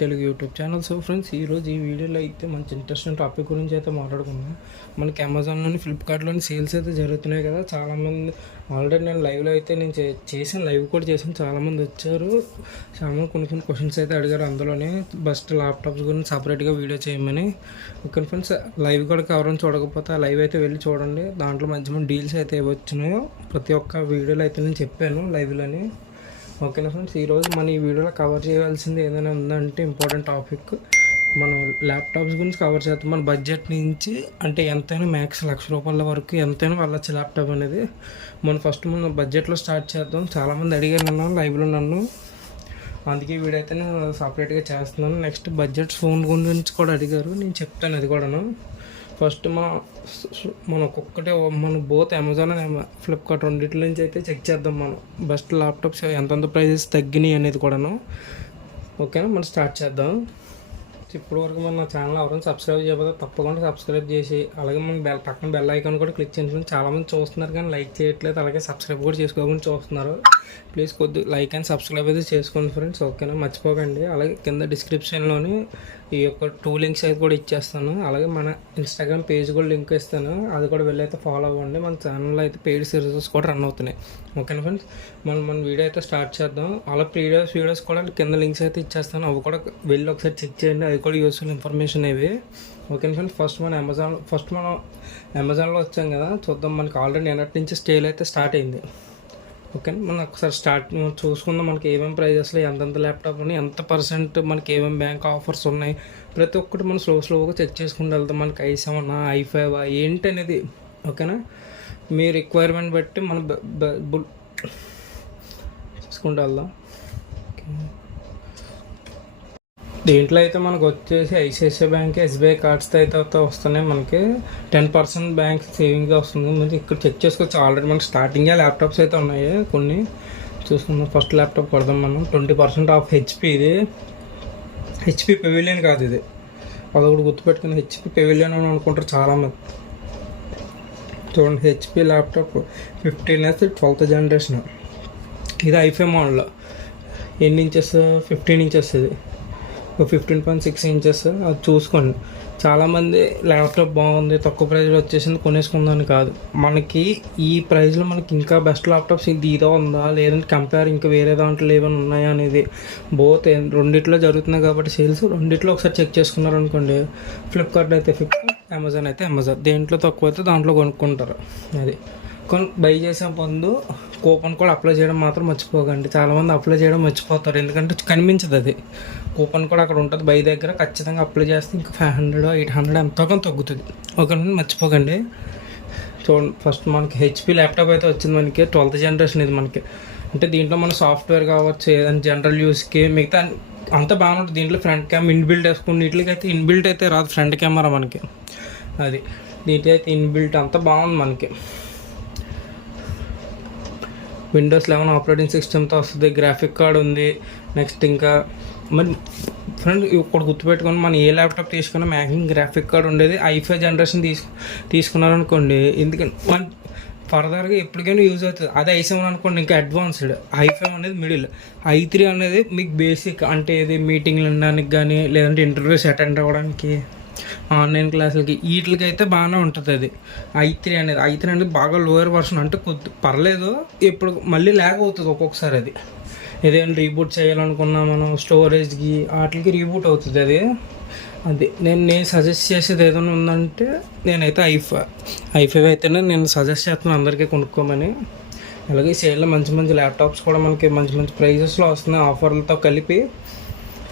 Telugu YouTube channel. So friends, ఈరోజు ఈ వీడియోలో అయితే మంచి ఇంట్రెస్టింగ్ టాపిక్ గురించి అయితే మాట్లాడుకుందాం. మనకి అమెజాన్లోని ఫ్లిప్కార్ట్లోని సేల్స్ అయితే జరుగుతున్నాయి కదా. చాలామంది ఆల్రెడీ నేను లైవ్లో అయితే నేను చేసిన లైవ్ కూడా చేసాను. చాలామంది వచ్చారు, చాలామంది కొన్ని క్వశ్చన్స్ అయితే అడిగారు. అందులోనే బెస్ట్ ల్యాప్టాప్స్ గురించి సపరేట్గా వీడియో చేయమని. ఓకే ఫ్రెండ్స్, లైవ్ కూడా ఎవరైనా చూడకపోతే ఆ లైవ్ అయితే వెళ్ళి చూడండి. దాంట్లో మంచి మంచి డీల్స్ అయితే వచ్చినాయో ప్రతి ఒక్క వీడియోలో అయితే నేను చెప్పాను లైవ్లోని. ఓకేనా ఫ్రెండ్స్, ఈరోజు మన ఈ వీడియోలో కవర్ చేయాల్సింది ఏదైనా ఉందంటే ఇంపార్టెంట్ టాపిక్ మనం ల్యాప్టాప్స్ గురించి కవర్ చేస్తాం. మన బడ్జెట్ నుంచి అంటే ఎంతైనా మ్యాక్స్ ₹1,00,000 వరకు ఎంతైనా వెళ్ళచ్చు ల్యాప్టాప్ అనేది. మనం బడ్జెట్లో స్టార్ట్ చేద్దాం. చాలామంది అడిగారు నన్ను లైవ్లో అందుకే వీడియో అయితే నేను సపరేట్గా చేస్తున్నాను. నెక్స్ట్ బడ్జెట్ ఫోన్ గురించి కూడా అడిగారు, నేను చెప్తాను అది కూడాను. ఫస్ట్ మనం ఒక్కొక్కటే మనం బోత్ అమెజాన్ అండ్ ఫ్లిప్కార్ట్ రెండింటి నుంచి అయితే చెక్ చేద్దాం. మనం బెస్ట్ ల్యాప్టాప్స్ ఎంతెంత ప్రైజెస్ తగ్గినాయి అనేది కూడాను. ఓకేనా, మనం స్టార్ట్ చేద్దాం. ఇప్పటి వరకు మన ఛానల్ ఎవరైనా సబ్స్క్రైబ్ చేయకపోతే తప్పకుండా సబ్స్క్రైబ్ చేసి, అలాగే మన పక్కన బెల్ ఐకాన్ కూడా క్లిక్ చేయండి. చాలామంది చూస్తున్నారు కానీ లైక్ చేయట్లేదు, అలాగే సబ్స్క్రైబ్ కూడా చేసుకోకుండా చూస్తున్నారు. ప్లీజ్ కొద్దిగా లైక్ అండ్ సబ్స్క్రైబ్ అయితే చేసుకోండి ఫ్రెండ్స్. ఓకేనా, మర్చిపోకండి. అలాగే కింద డిస్క్రిప్షన్లోని ఈ యొక్క 2 లింక్స్ అయితే కూడా ఇచ్చేస్తాను. అలాగే మన ఇన్స్టాగ్రామ్ పేజ్ కూడా లింక్ ఇస్తాను, అది కూడా వెళ్ళి అయితే ఫాలో అవ్వండి. మన ఛానల్లో అయితే పెయిడ్ సిరీసెస్ కూడా రన్ అవుతున్నాయి. ఓకేనా ఫ్రెండ్స్, మన వీడియో అయితే స్టార్ట్ చేద్దాం. అలా ప్రీవియస్ వీడియోస్ కూడా కింద లింక్స్ అయితే ఇచ్చేస్తాను, అవి కూడా వెళ్ళి ఒకసారి చెక్ చేయండి. అది కూడా యూస్ఫుల్ ఇన్ఫర్మేషన్ ఇవి. ఓకేనా ఫ్రెండ్స్, మనం అమెజాన్లో వచ్చాం కదా. చూద్దాం, మనకి ఆల్రెడీ నిన్నటి నుంచి సేల్ అయితే స్టార్ట్ అయింది. ఓకే, మనం ఒకసారి చూసుకుందాం. మనకి ఏమేమి ప్రైజెస్లో ఎంతెంత ల్యాప్టాప్ ఉన్నాయి, ఎంత పర్సెంట్ మనకి ఏమేమి బ్యాంక్ ఆఫర్స్ ఉన్నాయి, ప్రతి ఒక్కటి మనం స్లోగా చెక్ చేసుకుంటూ వెళ్తాం. మనకి i7 i5 ఏంటి అనేది. ఓకేనా, మీ రిక్వైర్మెంట్ బట్టి మనం చూసుకుంటూ వెళ్దాం. దీంట్లో అయితే మనకు వచ్చేసి ఐసిఐసిఐ బ్యాంక్, ఎస్బీఐ కార్డ్స్తో అయితే వస్తున్నాయి. మనకి 10% బ్యాంక్ సేవింగ్గా వస్తుంది. మనకి ఇక్కడ చెక్ చేసుకోవచ్చు. ఆల్రెడీ మనకి స్టార్టింగే ల్యాప్టాప్స్ అయితే ఉన్నాయి కొన్ని. చూసుకుందాం, ఫస్ట్ ల్యాప్టాప్ కొడదాం మనం. 20% ఆఫ్ హెచ్పి. ఇది హెచ్పి పెవిలియన్ కాదు, ఇది అదొకటి గుర్తుపెట్టుకుని హెచ్పి పెవిలియన్ అని అనుకుంటారు చాలామంది. చూడండి, హెచ్పి ల్యాప్టాప్ 15 12th జనరేషన్. ఇది i5 మోడల్. ఎన్ని ఇంచెస్? 15 ఇంచెస్. ఇది 15.6 ఇంచెస్. అది చూసుకోండి. చాలామంది ల్యాప్టాప్ బాగుంది, తక్కువ ప్రైజ్లో వచ్చేసింది, కొనేసుకుందని కాదు. మనకి ఈ ప్రైజ్లో మనకి ఇంకా బెస్ట్ ల్యాప్టాప్స్ ఇదో ఉందా, లేదంటే కంపేర్ ఇంకా వేరే దాంట్లో ఏమైనా ఉన్నాయా అనేది బోత్ రెండిట్లో జరుగుతున్నాయి కాబట్టి సేల్స్ రెండిట్లో ఒకసారి చెక్ చేసుకున్నారు అనుకోండి. ఫ్లిప్కార్ట్ అయితే ఫ్లిప్కార్ట్, అమెజాన్ అయితే అమెజాన్. దేంట్లో తక్కువ అయితే దాంట్లో కొనుక్కుంటారు. అది బై చేసే ముందు కూపన్ కూడా అప్లై చేయడం మాత్రం మర్చిపోకండి. చాలామంది అప్లై చేయడం మర్చిపోతారు, ఎందుకంటే కనిపించదు. అది కూపన్ కూడా అక్కడ ఉంటుంది బై దగ్గర. ఖచ్చితంగా అప్లై చేస్తే ఇంకా 500 800 ఎంతో కొంత తగ్గుతుంది. ఓకేనండి, మర్చిపోకండి. చూడండి, ఫస్ట్ మనకి హెచ్పి ల్యాప్టాప్ అయితే వచ్చింది. మనకి 12th జనరేషన్. ఇది మనకి అంటే దీంట్లో మన సాఫ్ట్వేర్ కావచ్చు, ఏదైనా జనరల్ యూస్కి మిగతా అంతా బాగానే ఉంటుంది. దీంట్లో ఫ్రంట్ క్యామ్ ఇన్బిల్ట్ వేసుకుని, వీటికి అయితే ఇన్బిల్ట్ అయితే రాదు ఫ్రంట్ కెమెరా మనకి. అది దీంట్లో అయితే ఇన్బిల్ట్ అంతా బాగుంది మనకి. Windows 11 ఆపరేటింగ్ సిస్టమ్తో వస్తుంది. గ్రాఫిక్ కార్డ్ ఉంది. నెక్స్ట్ ఇంకా మరి ఫ్రెండ్ ఇక్కడ గుర్తుపెట్టుకొని మనం ఏ ల్యాప్టాప్ తీసుకున్నా మ్యాక్సిమం గ్రాఫిక్ కార్డ్ ఉండేది. i5 జనరేషన్ తీసుకున్నారనుకోండి, ఎందుకంటే మన ఫర్దర్గా ఎప్పటికైనా యూజ్ అవుతుంది. అదే i7 అనుకోండి ఇంకా అడ్వాన్స్డ్. i5 అనేది మిడిల్, i3 అనేది మీకు బేసిక్. అంటే ఇది మీటింగ్లు ఉండడానికి కానీ, లేదంటే ఇంటర్వ్యూస్ అటెండ్ అవ్వడానికి, ఆన్లైన్ క్లాసులకి, వీటికి అయితే బాగానే ఉంటుంది. అది i3 అనేది బాగా లోయర్ వర్షన్. అంటే పర్లేదు, ఇప్పుడు మళ్ళీ ల్యాగ్ అవుతుంది ఒక్కొక్కసారి. అది ఏదైనా రీబూట్ చేయాలనుకున్నా మనం స్టోరేజ్కి వాటికి రీబూట్ అవుతుంది. అది నేను సజెస్ట్ చేసేది ఏదైనా ఉందంటే నేనైతే i5 అయితేనే నేను సజెస్ట్ చేస్తున్నాను అందరికీ కొనుక్కోమని. అలాగే సేల్లో మంచి ల్యాప్టాప్స్ కూడా మనకి మంచి ప్రైజెస్లో వస్తున్నాయి ఆఫర్లతో కలిపి.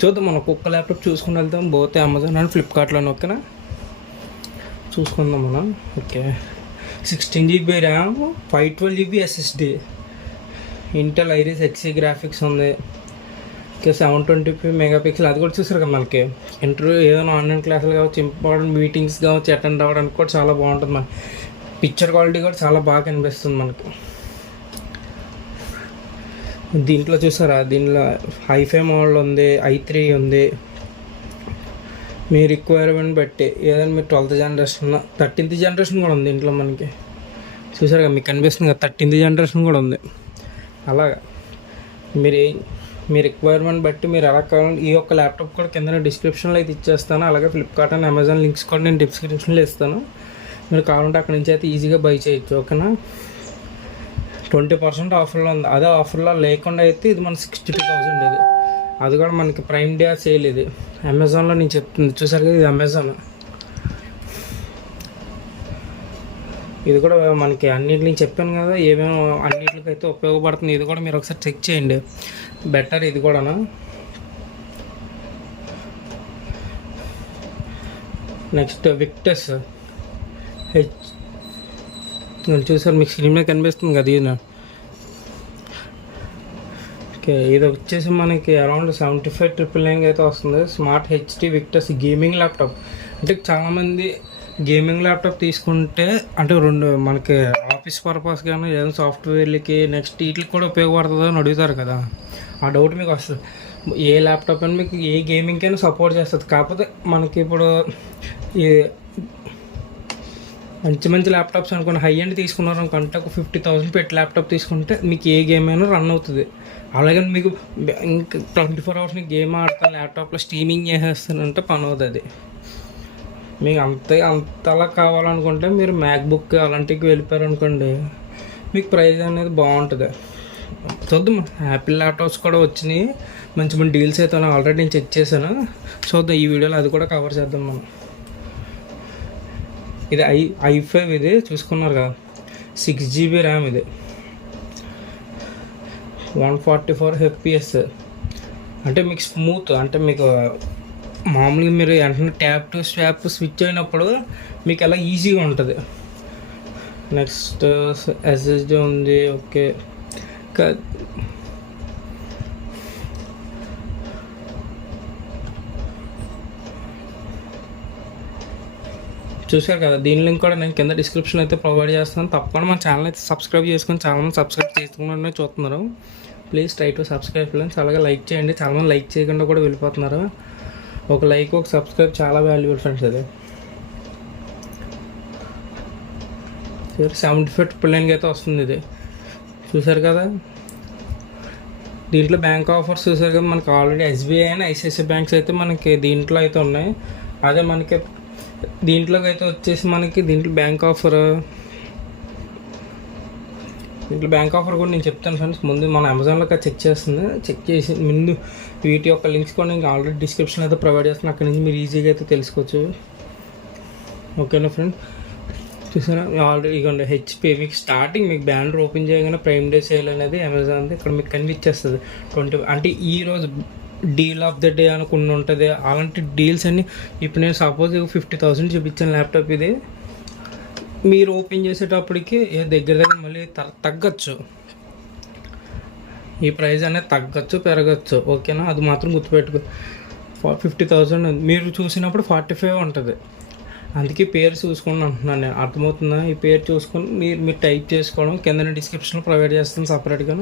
చూద్దాం, మనం ఒక్కొక్క ల్యాప్టాప్ చూసుకుని వెళ్తాం, పోతే అమెజాన్ అండ్ ఫ్లిప్కార్ట్లోనే. ఓకేనా, చూసుకుందాం మనం. Okay, 16 GB RAM, 512 GB SSD, Intel Iris XE graphics ఉంది. Okay, 720p megapixel. అది కూడా చూసారు కదా. మనకి ఇంటర్వ్యూ ఏదైనా ఆన్లైన్ క్లాసులు కావచ్చు, ఇంపార్టెంట్ మీటింగ్స్ కావచ్చు, అటెండ్ అవ్వడానికి కూడా చాలా బాగుంటుంది. మనకి పిక్చర్ క్వాలిటీ కూడా చాలా బాగా కనిపిస్తుంది మనకి. దీంట్లో చూసారా, దీంట్లో i5 మోడల్ ఉంది, i3 ఉంది. మీ రిక్వైర్మెంట్ బట్టి ఏదైనా మీరు 12th జనరేషన్, 13th జనరేషన్ కూడా ఉంది దీంట్లో మనకి. చూసారు కదా, మీకు కనిపిస్తుంది కదా, 13th జనరేషన్ కూడా ఉంది. అలాగా మీరు మీ రిక్వైర్మెంట్ బట్టి మీరు ఎలా కావాలంటే ఈ యొక్క ల్యాప్టాప్ కూడా కింద డిస్క్రిప్షన్లో అయితే ఇచ్చేస్తాను. అలాగే ఫ్లిప్కార్ట్ అండ్ అమెజాన్ లింక్స్ కూడా నేను డిస్క్రిప్షన్లో ఇస్తాను. మీరు కావాలంటే అక్కడ నుంచి అయితే ఈజీగా బై చేయొచ్చు. ఓకేనా, 20% ఆఫర్లో ఉంది. అదే ఆఫర్లో లేకుండా అయితే ఇది మన 62,000 ఇది. అది కూడా మనకి ప్రైమ్ డే సేల్. ఇది అమెజాన్లో నేను చెప్తుంది, చూసారు కదా, ఇది అమెజాన్. ఇది కూడా మనకి అన్నింటిని చెప్పాను కదా, ఏమేమో అన్నింటికైతే ఉపయోగపడుతుంది. ఇది కూడా మీరు ఒకసారి చెక్ చేయండి, బెటర్ ఇది కూడా. నెక్స్ట్ విక్టస్ చూసారు, మీకు స్క్రీన్ మీద కనిపిస్తుంది కదా ఇది. ఓకే, ఇది వచ్చేసి మనకి అరౌండ్ 75,999 అయితే వస్తుంది. Smart HD Victus gaming laptop. అంటే చాలామంది గేమింగ్ ల్యాప్టాప్ తీసుకుంటే అంటే రెండు మనకి ఆఫీస్ పర్పస్ కానీ ఏదైనా సాఫ్ట్వేర్లకి నెక్స్ట్ వీటికి కూడా ఉపయోగపడుతుందో అని అడుగుతారు కదా. ఆ డౌట్ మీకు వస్తుంది. ఏ ల్యాప్టాప్ అయినా మీకు ఏ గేమింగ్కి అయినా సపోర్ట్ చేస్తుంది. కాకపోతే మనకి ఇప్పుడు ఈ మంచి మంచి ల్యాప్టాప్స్ అనుకోండి, హై ఎండ్ తీసుకున్నారు అనుకుంటే ఒక 50,000 పెట్టి ల్యాప్టాప్ తీసుకుంటే మీకు ఏ గేమ్ అయినా రన్ అవుతుంది. అలాగే మీకు ఇంకా 24 hours గేమ్ ఆడతాను ల్యాప్టాప్లో స్ట్రీమింగ్ చేసేస్తానంటే పని అవుతుంది. అది మీకు అంతలా కావాలనుకుంటే మీరు మ్యాక్బుక్ అలాంటివి వెళ్ళిపోయారు అనుకోండి, మీకు ప్రైస్ అనేది బాగుంటుంది. చూద్దాం, యాపిల్ ల్యాప్టాప్స్ కూడా వచ్చినాయి, మంచి మంచి డీల్స్ అయితే ఆల్రెడీ నేను చెక్ చేశాను. చూద్దాం, ఈ వీడియోలో అది కూడా కవర్ చేద్దాం మనం. ఇది i5 ఇది చూసుకున్నారు కదా, 6GB ర్యామ్. ఇది 144 FPS. అంటే మీకు స్మూత్, అంటే మీకు మామూలుగా మీరు వెంటనే ట్యాప్ టు స్వాప్ స్విచ్ అయినప్పుడు మీకు అలా ఈజీగా ఉంటుంది. నెక్స్ట్ SSD ఉంది. ఓకే, చూసారు కదా, దీని లింక్ కూడా నేను కింద డిస్క్రిప్షన్ అయితే ప్రొవైడ్ చేస్తాను. తప్పకుండా మన ఛానల్ అయితే సబ్స్క్రైబ్ చేసుకొని, చాలామంది సబ్స్క్రైబ్ చేసుకుని చూస్తున్నారు. Please try to subscribe friends. అలాగే లైక్ చేయండి, చాలామంది లైక్ చేయకుండా కూడా వెళ్ళిపోతున్నారు. ఒక లైక్ ఒక సబ్స్క్రైబ్ చాలా వాల్యుబుల్ ఫ్రెండ్స్. అది 75,999 అయితే వస్తుంది. ఇది చూసారు కదా, దీంట్లో బ్యాంక్ ఆఫర్స్ చూసారు కదా, మనకి already SBI and ICICI banks అయితే మనకి దీంట్లో అయితే ఉన్నాయి. అదే మనకి దీంట్లోకి అయితే వచ్చేసి మనకి దీంట్లో బ్యాంక్ ఆఫర్ కూడా నేను చెప్తాను ఫ్రెండ్స్. ముందు మన అమెజాన్లో చెక్ చేసి ముందు వీటి యొక్క లింక్స్ కూడా నేను ఆల్రెడీ డిస్క్రిప్షన్ అయితే ప్రొవైడ్ చేస్తాను. అక్కడి నుంచి మీరు ఈజీగా అయితే తెలుసుకోవచ్చు. ఓకేనా ఫ్రెండ్స్, చూసారా ఆల్రెడీ ఇవ్వండి HP. మీకు స్టార్టింగ్ మీకు బ్యానర్ ఓపెన్ చేయగానే ప్రైమ్ డే సేల్ అనేది అమెజాన్ది ఇక్కడ మీకు కనిపించేస్తుంది. 20 అంటే ఈరోజు డీల్ ఆఫ్ ద డే అనుకుని ఉంటుంది. అలాంటి డీల్స్ అన్నీ ఇప్పుడు నేను సపోజ్ 50,000 చూపించాను ల్యాప్టాప్. ఇది మీరు ఓపెన్ చేసేటప్పటికి దగ్గర మళ్ళీ తగ్గచ్చు, ఈ ప్రైస్ అనేది తగ్గచ్చు పెరగచ్చు. ఓకేనా, అది మాత్రం గుర్తుపెట్టుకో. 50,000 మీరు చూసినప్పుడు 45 ఉంటుంది. అందుకే పేరు చూసుకొని అంటున్నాను నేను, అర్థమవుతుందా? ఈ పేరు చూసుకొని మీరు టైప్ చేసుకోవడం కింద డిస్క్రిప్షన్లో ప్రొవైడ్ చేస్తాను సపరేట్గా,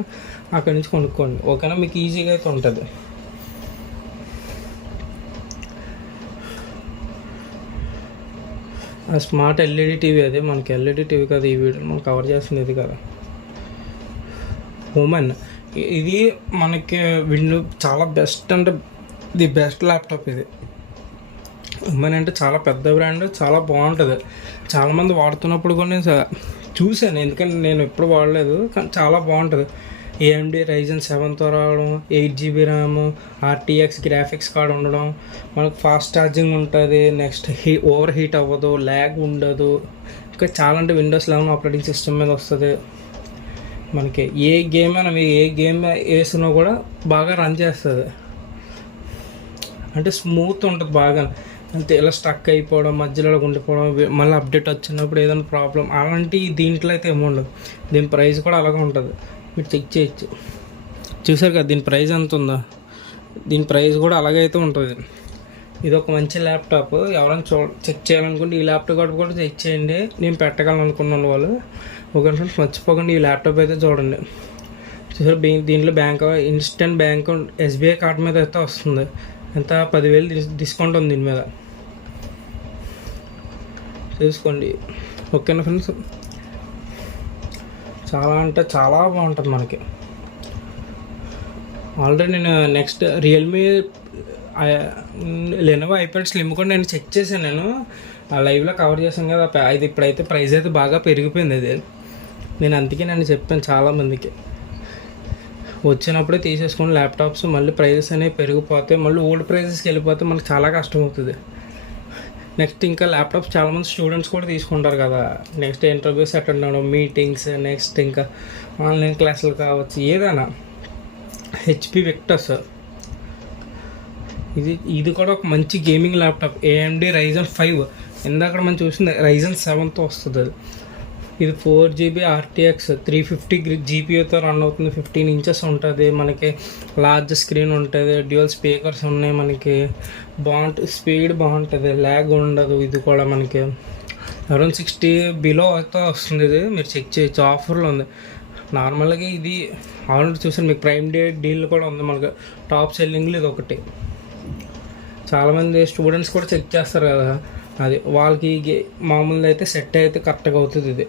అక్కడి నుంచి కొనుక్కోండి. ఓకేనా, మీకు ఈజీగా అయితే ఉంటుంది. Smart LED TV. అది మనకి LED టీవీ కదా, ఈ వీడియో మనం కవర్ చేస్తుంది ఇది కదా. ఉమెన్ ఇది మనకి విండో చాలా బెస్ట్, అంటే ది బెస్ట్ ల్యాప్టాప్ ఇది. ఉమెన్ అంటే చాలా పెద్ద బ్రాండ్, చాలా బాగుంటుంది. చాలామంది వాడుతున్నప్పుడు కూడా నేను చూశాను, ఎందుకంటే నేను ఎప్పుడు వాడలేదు, కానీ చాలా బాగుంటుంది. AMD Ryzen 7తో రావడం, 8GB RAM, RTX graphics card ఉండడం, మనకు ఫాస్ట్ ఛార్జింగ్ ఉంటుంది. నెక్స్ట్ ఓవర్ హీట్ అవ్వదు, ల్యాగ్ ఉండదు. ఇంకా చాలా అంటే Windows 11 ఆపరేటింగ్ సిస్టమ్ మీద వస్తుంది. మనకి ఏ గేమ్ అయినా మీరు ఏ గేమ్ వేసినా కూడా బాగా రన్ చేస్తుంది. అంటే స్మూత్ ఉంటుంది బాగా. అంతే, ఇలా స్టక్ అయిపోవడం, మధ్యలో ఉండిపోవడం, మళ్ళీ అప్డేట్ వచ్చినప్పుడు ఏదైనా ప్రాబ్లం అలాంటి దీంట్లో అయితే ఏమి ఉండదు. దీని ప్రైస్ కూడా అలాగే ఉంటుంది, మీరు చెక్ చేయొచ్చు. చూసారు కదా దీని ప్రైస్ ఎంత ఉందో, దీని ప్రైస్ కూడా అలాగైతే ఉంటుంది. ఇది ఒక మంచి ల్యాప్టాప్. ఎవరైనా చెక్ చేయాలనుకుంటే ఈ ల్యాప్టాప్ కూడా చెక్ చేయండి. నేను పెట్టగలను అనుకున్నాను వాళ్ళు. ఒక ఫ్రెండ్స్ మర్చిపోకండి, ఈ ల్యాప్టాప్ అయితే చూడండి. చూసారు, దీంట్లో ఇన్స్టెంట్ బ్యాంక్ SBI కార్డ్ మీద అయితే వస్తుంది. ఎంత 10,000 డిస్కౌంట్ ఉంది దీని మీద, చూసుకోండి. ఓకేనా ఫ్రెండ్స్, చాలా అంటే చాలా బాగుంటుంది మనకి. ఆల్రెడీ నేను next Realme Lenovo iPad slim కూడా నేను చెక్ చేశాను. నేను ఆ లైవ్లో కవర్ చేశాను కదా, అది ఇప్పుడైతే ప్రైస్ అయితే బాగా పెరిగిపోయింది. అది నేను అందుకే నేను చెప్పాను చాలామందికి, వచ్చినప్పుడే తీసేసుకుని ల్యాప్టాప్స్ మళ్ళీ ప్రైజెస్ అనేవి పెరిగిపోతాయి, మళ్ళీ ఓల్డ్ ప్రైజెస్కి వెళ్ళిపోతే మనకు చాలా కష్టం అవుతుంది. నెక్స్ట్ ఇంకా ల్యాప్టాప్స్ చాలామంది స్టూడెంట్స్ కూడా తీసుకుంటారు కదా, నెక్స్ట్ ఇంటర్వ్యూస్ అటెండ్ అవ్వడం, మీటింగ్స్, నెక్స్ట్ ఇంకా ఆన్లైన్ క్లాసులు కావచ్చు, ఏదైనా. హెచ్పి విక్టస్ ఇది కూడా ఒక మంచి గేమింగ్ ల్యాప్టాప్. AMD Ryzen 5, ఇందాక మనం చూసింది Ryzen 7తో వస్తుంది. అది ఇది 4GB RTX 350 GPUతో రన్ అవుతుంది. 15 inches ఉంటుంది మనకి, లార్జ్ స్క్రీన్ ఉంటుంది, డ్యూయల్ స్పీకర్స్ ఉన్నాయి మనకి, స్పీడ్ బాగుంటుంది, ల్యాగ్ ఉండదు. ఇది కూడా మనకి అరౌండ్ 60 బిలో అయితే వస్తుంది. ఇది మీరు చెక్ చేయొచ్చు, ఆఫర్లో ఉంది. నార్మల్గా ఇది ఆల్రెడీ చూసాను, మీకు ప్రైమ్ డే డీల్ కూడా ఉంది మనకి, టాప్ సెల్లింగ్లు ఇది ఒకటి. చాలామంది స్టూడెంట్స్ కూడా చెక్ చేస్తారు కదా, అది వాళ్ళకి మామూలుగా అయితే సెట్ అయితే కరెక్ట్గా అవుతుంది. ఇది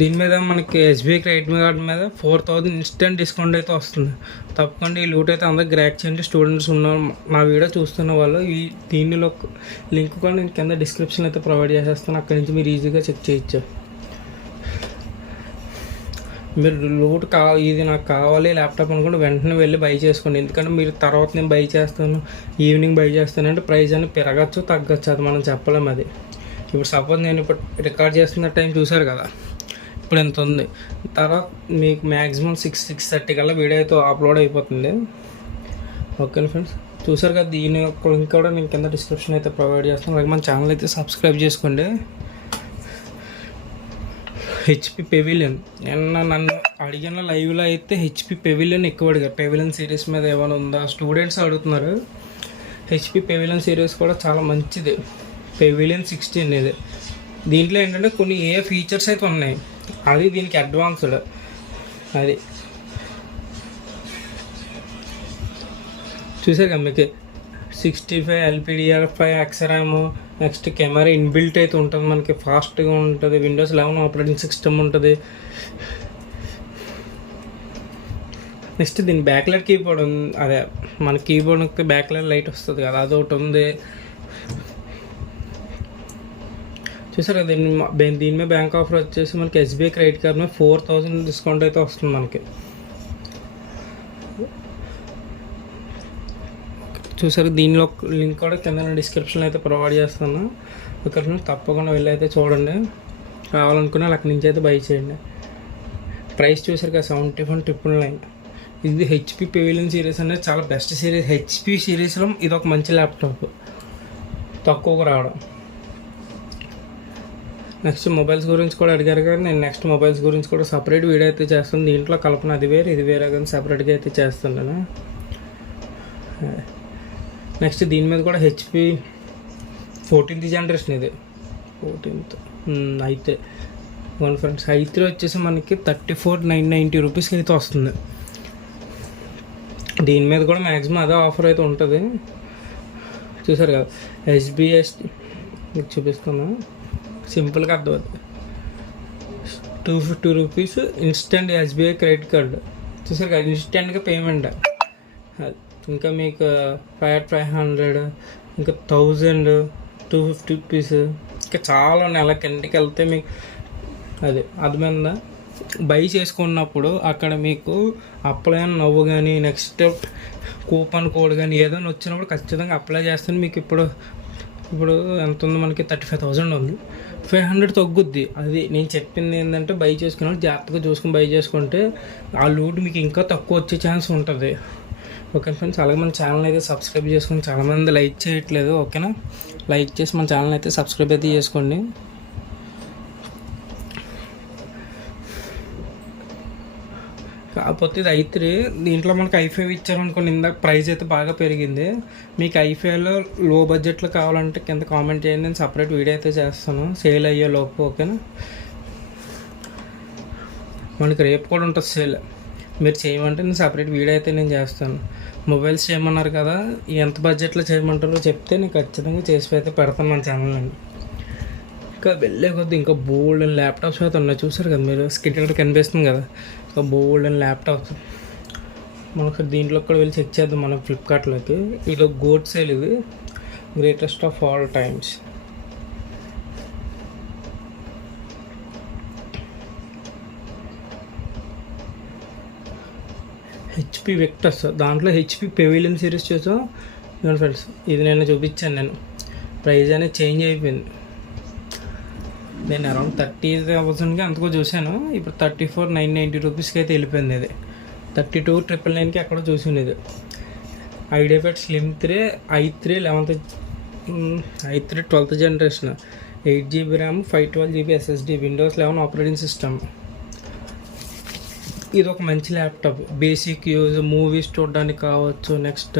దీని మీద మనకి SBI క్రెడిట్ కార్డ్ మీద 4000 ఇన్స్టెంట్ డిస్కౌంట్ అయితే వస్తుంది. తప్పకుండా ఈ లూట్ అయితే అందరికి గ్రాక్ చేయండి. స్టూడెంట్స్ ఉన్నారు నా వీడియో చూస్తున్న వాళ్ళు, దీనిలో లింక్ కూడా నేను కింద డిస్క్రిప్షన్ అయితే ప్రొవైడ్ చేసేస్తాను, అక్కడి నుంచి మీరు ఈజీగా చెక్ చేయొచ్చు. మీరు లూట్ ఇది నాకు కావాలి ల్యాప్టాప్ అనుకుంటే వెంటనే వెళ్ళి బై చేసుకోండి. ఎందుకంటే మీరు తర్వాత నేను బై చేస్తాను, ఈవినింగ్ బై చేస్తాను అంటే ప్రైస్ అని పెరగచ్చు తగ్గచ్చు, అది మనం చెప్పలేము. అది ఇప్పుడు సపోజ్ నేను ఇప్పుడు రికార్డ్ చేస్తున్న టైం చూసారు కదా, ఇప్పుడు ఎంత ఉంది, తర్వాత మీకు మ్యాక్సిమం 6-6:30 కల్లా వీడియో అయితే అప్లోడ్ అయిపోతుంది. ఓకేనా ఫ్రెండ్స్, చూసారు కదా, దీని యొక్క లింక్ కూడా నేను కింద డిస్క్రిప్షన్ అయితే ప్రొవైడ్ చేస్తాను. అలాగే మన ఛానల్ అయితే సబ్స్క్రైబ్ చేసుకోండి. HP పెవిలియన్, నన్ను అడిగిన లైవ్లో అయితే HP పెవిలియన్ ఎక్కువ అడిగారు. పెవిలియన్ సిరీస్ మీద ఏమైనా ఉందా స్టూడెంట్స్ అడుగుతున్నారు. HP పెవిలియన్ సిరీస్ కూడా చాలా మంచిది. పెవిలియన్ 16 ఇది. దీంట్లో ఏంటంటే కొన్ని ఫీచర్స్ అయితే ఉన్నాయి, అది దీనికి అడ్వాన్స్డ్. అది చూసారు కదా మీకు 65 LPDDR5 XRAM, next camera inbuilt అయితే ఉంటుంది మనకి, ఫాస్ట్గా ఉంటుంది, Windows 11 ఆపరేటింగ్ సిస్టమ్ ఉంటుంది. నెక్స్ట్ దీని బ్యాక్లైట్ కీబోర్డ్ ఉంది, అదే మన కీబోర్డ్కి బ్యాక్లైట్ లైట్ వస్తుంది కదా, అదొకటి ఉంది. చూసారు కదా, దీని మీద బ్యాంక్ ఆఫర్ వచ్చేసి మనకి SBI క్రెడిట్ కార్డ్ మీద 4000 డిస్కౌంట్ అయితే వస్తుంది మనకి. చూసారు, దీనిలో లింక్ కూడా కింద డిస్క్రిప్షన్లో అయితే ప్రొవైడ్ చేస్తాను. ఇక్కడ తప్పకుండా వెళ్ళి అయితే చూడండి, కావాలనుకున్న అక్కడి నుంచి అయితే బై చేయండి. ప్రైస్ చూసారు కదా 71,999. ఇది HP పెవిలియన్ సిరీస్ అనేది చాలా బెస్ట్ సిరీస్. HP సిరీస్లో ఇది ఒక మంచి ల్యాప్టాప్, తక్కువగా రావడం. నెక్స్ట్ మొబైల్స్ గురించి కూడా అడిగారు కానీ నేను నెక్స్ట్ మొబైల్స్ గురించి కూడా సపరేట్ వీడియో అయితే చేస్తాను. దీంట్లో కల్పన అది వేరే ఇది వేరే కానీ సపరేట్గా అయితే చేస్తున్నాను. నెక్స్ట్ దీని మీద కూడా HP 14th జనరేషన్, ఇది 14th అయితే ఫ్రెండ్స్. i3 వచ్చేసి మనకి 34,990 రూపీస్కి అయితే వస్తుంది. దీని మీద కూడా మ్యాక్సిమం అదే ఆఫర్ అయితే ఉంటుంది. చూసారు కదా, SBS మీకు చూపిస్తున్నా, సింపుల్గా అర్థమవుతుంది. 250 rupees instant SBI credit card. చూసారు కదా, ఇన్స్టెంట్గా పేమెంట్. ఇంకా మీకు 500, ఇంకా 1000, 250 రూపీస్, ఇంకా చాలా నెల కిందకి వెళ్తే మీకు అది మీద బై చేసుకున్నప్పుడు అక్కడ మీకు అప్లై నవ్వు కానీ నెక్స్ట్ కూపన్ కోడ్ కానీ ఏదైనా వచ్చినప్పుడు ఖచ్చితంగా అప్లై చేస్తాను. మీకు ఇప్పుడు ఎంత ఉంది మనకి 35,000 ఉంది, 500 తగ్గుద్ది. అది నేను చెప్పింది ఏంటంటే బై చేసుకున్నప్పుడు జాగ్రత్తగా చూసుకుని బై చేసుకుంటే ఆ లూట్ మీకు ఇంకా తక్కువ వచ్చే ఛాన్స్ ఉంటుంది. ఓకే ఫ్రెండ్స్, అలాగే మన ఛానల్ అయితే సబ్స్క్రైబ్ చేసుకుని చాలామంది లైక్ చేయట్లేదు. ఓకేనా, లైక్ చేసి మన ఛానల్ అయితే సబ్స్క్రైబ్ అయితే చేసుకోండి. కాకపోతే ఇది i3, దీంట్లో మనకి i5 ఇచ్చారనుకోండి, ఇందాక ప్రైస్ అయితే బాగా పెరిగింది. మీకు i5లో లో బడ్జెట్లో కావాలంటే కింద కామెంట్ చేయండి, నేను సపరేట్ వీడియో అయితే చేస్తాను సేల్ అయ్యే లోపు. ఓకేనా, మనకి రేపు కూడా ఉంటుంది సేల్, మీరు చేయమంటే నేను సపరేట్ వీడియో అయితే నేను చేస్తాను. మొబైల్స్ చేయమన్నారు కదా, ఎంత బడ్జెట్లో చేయమంటారో చెప్తే నేను ఖచ్చితంగా చేసి అయితే పెడతాను మన ఛానల్ అండి. ఇంకా వెళ్ళే కొద్ది ఇంకా బోల్డ్ అండ్ ల్యాప్టాప్స్ అయితే ఉన్నాయి. చూసారు కదా మీరు, స్క్రీన్ ఇక్కడ కనిపిస్తుంది కదా, ఇంకా బోల్డ్ అండ్ ల్యాప్టాప్స్. మనకు దీంట్లో కూడా వెళ్ళి చెక్ చేద్దాం మనం ఫ్లిప్కార్ట్లోకి. ఇది గోట్ సేల్, ఇది greatest of all times. HP Victus, దాంట్లో హెచ్పి పెవిలియన్ సిరీస్ చూసాం ఫ్రెండ్స్. ఇది నేను చూపించాను, నేను ప్రైస్ అనేది చేంజ్ అయిపోయింది. నేను అరౌండ్ 30,000కి అంతకో చూశాను, ఇప్పుడు 34,990 రూపీస్కి అయితే వెళ్ళిపోయింది. ఇది 32,999కి ఎక్కడో చూసింది. ఇది IdeaPad slim 3 i3 12th generation, 8GB RAM, 512GB SSD, Windows 11 operating system. ఇది ఒక మంచి ల్యాప్టాప్, బేసిక్ యూజ్, మూవీస్ చూడడానికి కావచ్చు, నెక్స్ట్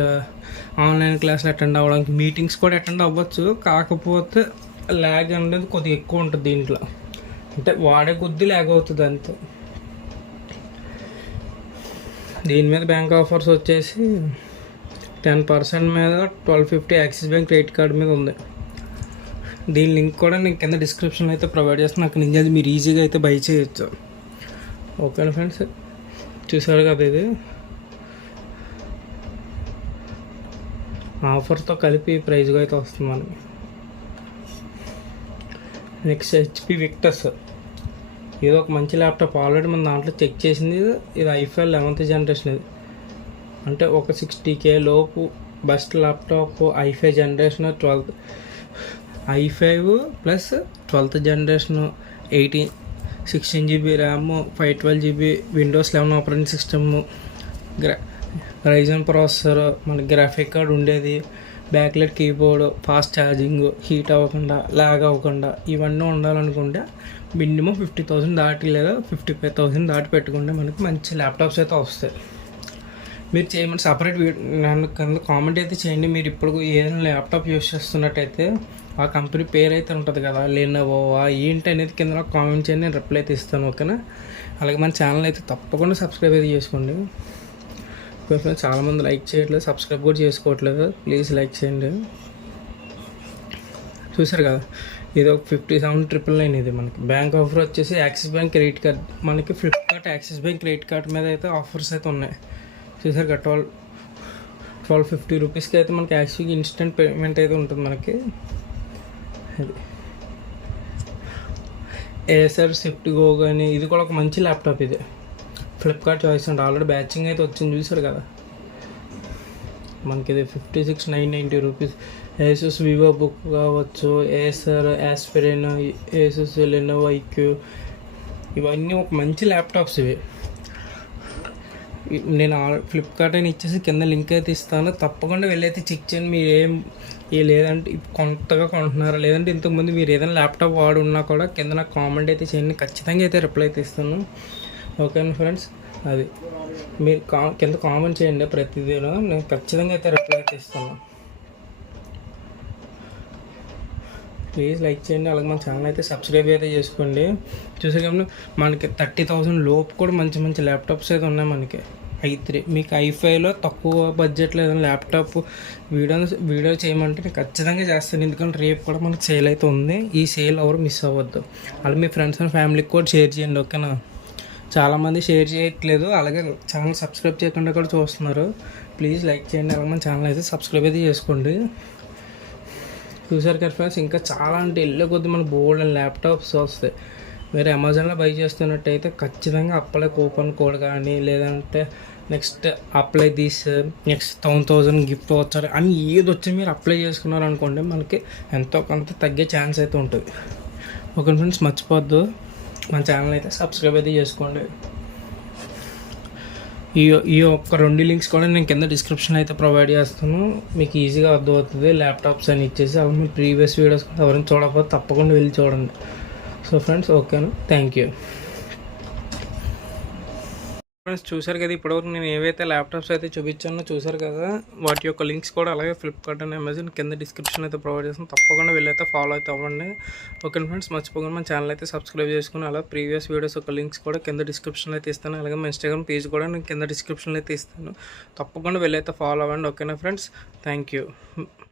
ఆన్లైన్ క్లాసులు అటెండ్ అవ్వడానికి, మీటింగ్స్ కూడా అటెండ్ అవ్వచ్చు. కాకపోతే ల్యాగ్ అనేది కొద్దిగా ఎక్కువ ఉంటుంది దీంట్లో, అంటే వాడే కొద్ది ల్యాగ్ అవుతుంది అంతే. దీని మీద బ్యాంక్ ఆఫర్స్ వచ్చేసి 10% మీద 1250 యాక్సిస్ బ్యాంక్ క్రెడిట్ కార్డ్ మీద ఉంది. దీని లింక్ కూడా నేను కింద డిస్క్రిప్షన్లో అయితే ప్రొవైడ్ చేస్తాను, అక్కడి నుంచి అది మీరు ఈజీగా అయితే బై చేయొచ్చు. ఓకేనా ఫ్రెండ్స్, చూసారు కదా, ఇది ఆఫర్తో కలిపి ప్రైజ్గా అయితే వస్తుంది మనకి. నెక్స్ట్ హెచ్పి విక్టర్స్, ఇది ఒక మంచి ల్యాప్టాప్, ఆల్రెడీ మన దాంట్లో చెక్ చేసింది. ఇది i5 11th జనరేషన్. ఇది అంటే ఒక 60K లోపు best laptop. i5 generation, i5 plus 12th generation, 16GB RAM, 512GB Windows 11 operating system, Ryzen processor, మనకి గ్రాఫిక్ కార్డ్ ఉండేది, backlight keyboard, fast charging, heat అవ్వకుండా, లాగ్ అవ్వకుండా, ఇవన్నీ ఉండాలనుకుంటే మినిమం 50,000 దాటి లేదా 55,000 దాటి పెట్టుకుంటే మనకి మంచి ల్యాప్టాప్స్ అయితే వస్తాయి. మీరు చేయమని సపరేట్ నన్ను కింద కామెంట్ అయితే చేయండి. మీరు ఇప్పుడు ఏదైనా ల్యాప్టాప్ యూస్ చేస్తున్నట్టయితే ఆ కంపెనీ పేరు అయితే ఉంటుంది కదా, లెనోవో ఏంటి అనేది కింద కామెంట్ చేయండి, నేను రిప్లై అయితే ఇస్తాను. ఓకేనా, అలాగే మన ఛానల్ అయితే తప్పకుండా సబ్స్క్రైబ్ అయితే చేసుకోండి. చాలామంది లైక్ చేయట్లేదు, సబ్స్క్రైబ్ కూడా చేసుకోవట్లేదు, ప్లీజ్ లైక్ చేయండి. చూసారు కదా, ఇది ఒక 57,999. ఇది మనకి బ్యాంక్ ఆఫర్ వచ్చేసి యాక్సిస్ బ్యాంక్ క్రెడిట్ కార్డ్, మనకి Flipkart axis bank credit card మీద అయితే ఆఫర్స్ అయితే ఉన్నాయి. చూసారు కదా, 1250 రూపీస్కి అయితే మనకి యాక్చువల్గా ఇన్స్టెంట్ పేమెంట్ అయితే ఉంటుంది మనకి. అది ఏసర్ స్విఫ్ట్ గో కానీ, ఇది కూడా ఒక మంచి ల్యాప్టాప్. ఇది ఫ్లిప్కార్ట్ చాయిస్ అండి, ఆల్రెడీ బ్యాచింగ్ అయితే వచ్చింది, చూసారు కదా. మనకి ఇది 56,990 రూపీస్. ఏసూస్ వివో బుక్ కావచ్చు, Acer, aspirin, Asus Lenovo IQ, ఇవన్నీ ఒక మంచి ల్యాప్టాప్స్. ఇవి నేను ఫ్లిప్కార్ట్ అని ఇచ్చేసి కింద లింక్ అయితే ఇస్తాను, తప్పకుండా వెళ్ళైతే చెక్ చేయండి. మీరు లేదంటే కొత్తగా కొంటున్నారా, లేదంటే ఇంతకుముందు మీరు ఏదైనా ల్యాప్టాప్ వాడి ఉన్నా కూడా కింద నాకు కామెంట్ అయితే చేయండి, ఖచ్చితంగా అయితే రిప్లై అయితే ఇస్తాను. ఓకేనా ఫ్రెండ్స్, అది మీరు కింద కామెంట్ చేయండి ప్రతిదీలో, నేను ఖచ్చితంగా అయితే రిప్లై అయితే ఇస్తాను. ప్లీజ్ లైక్ చేయండి, అలాగే మన ఛానల్ అయితే సబ్స్క్రైబ్ అయితే చేసుకోండి. చూసే కాబట్టి మనకి 30,000 లోపు కూడా మంచి మంచి ల్యాప్టాప్స్ అయితే ఉన్నాయి మనకి. i3 మీకు i5లో తక్కువ బడ్జెట్లో ఏదైనా ల్యాప్టాప్ వీడియో చేయమంటే నేను ఖచ్చితంగా చేస్తాను, ఎందుకంటే రేపు కూడా మనకి సేల్ అయితే ఉంది. ఈ సేల్ ఎవరు మిస్ అవ్వద్దు. అలాగే మీ ఫ్రెండ్స్ అండ్ ఫ్యామిలీకి కూడా షేర్ చేయండి. ఓకేనా, చాలామంది షేర్ చేయట్లేదు, అలాగే ఛానల్ సబ్స్క్రైబ్ చేయకుండా కూడా చూస్తున్నారు. ప్లీజ్ లైక్ చేయండి, అలాగే మన ఛానల్ అయితే సబ్స్క్రైబ్ అయితే చేసుకోండి. చూసారు కదా ఫ్రెండ్స్, ఇంకా చాలా అంటే వెళ్ళే కొద్ది మన బోల్డ్ అండ్ ల్యాప్టాప్స్ వస్తాయి. మీరు అమెజాన్లో బై చేస్తున్నట్టయితే ఖచ్చితంగా అప్లై కూపన్ కోడ్ కానీ, లేదంటే next apply this, next 1000 gift వచ్చారు అని ఏది వచ్చి మీరు అప్లై చేసుకున్నారు అనుకోండి, మనకి ఎంతో కొంత తగ్గే ఛాన్స్ అయితే ఉంటుంది. ఓకే ఫ్రెండ్స్, మర్చిపోద్దు మన ఛానల్ అయితే సబ్స్క్రైబ్ అయితే చేసుకోండి. ఈ ఒక్క 2 లింక్స్ కూడా నేను కింద డిస్క్రిప్షన్లో అయితే ప్రొవైడ్ చేస్తాను, మీకు ఈజీగా అర్థమవుతుంది. ల్యాప్టాప్స్ అని ఇచ్చేసి అవి మీ ప్రీవియస్ వీడియోస్ కూడా ఎవరైనా చూడకపోతే తప్పకుండా వెళ్ళి చూడండి. సో ఫ్రెండ్స్, ఓకేనా, థ్యాంక్ యూ. ఫ్రెండ్స్ చూసారు కదా, ఇప్పటివరకు నేను ఏవైతే ల్యాప్టాప్స్ అయితే చూపించానో చూసారు కదా, వాటి యొక్క లింక్స్ కూడా అలాగే ఫ్లిప్కార్ట్ అండ్ అమెజాన్ కింద డిస్క్రిప్షన్ అయితే ప్రొవైడ్ చేస్తాను, తప్పకుండా వెళ్ళైతే ఫాలో అయితే అవ్వండి. ఓకే ఫ్రెండ్స్, మర్చిపోకుండా మన ఛానల్ అయితే సబ్స్క్రైబ్ చేసుకుని, అలా ప్రీవియస్ వీడియోస్ యొక్క లింక్స్ కూడా కింద డిస్క్రిప్షన్లో అయితే ఇస్తాను, అలాగే మా ఇన్స్టాగ్రామ్ పేజ్ కూడా నేను కింద డిస్క్రిప్షన్లో అయితే ఇస్తాను, తప్పకుండా వెళ్ళైతే ఫాలో అవ్వండి. ఓకేనా ఫ్రెండ్స్, థ్యాంక్ యూ.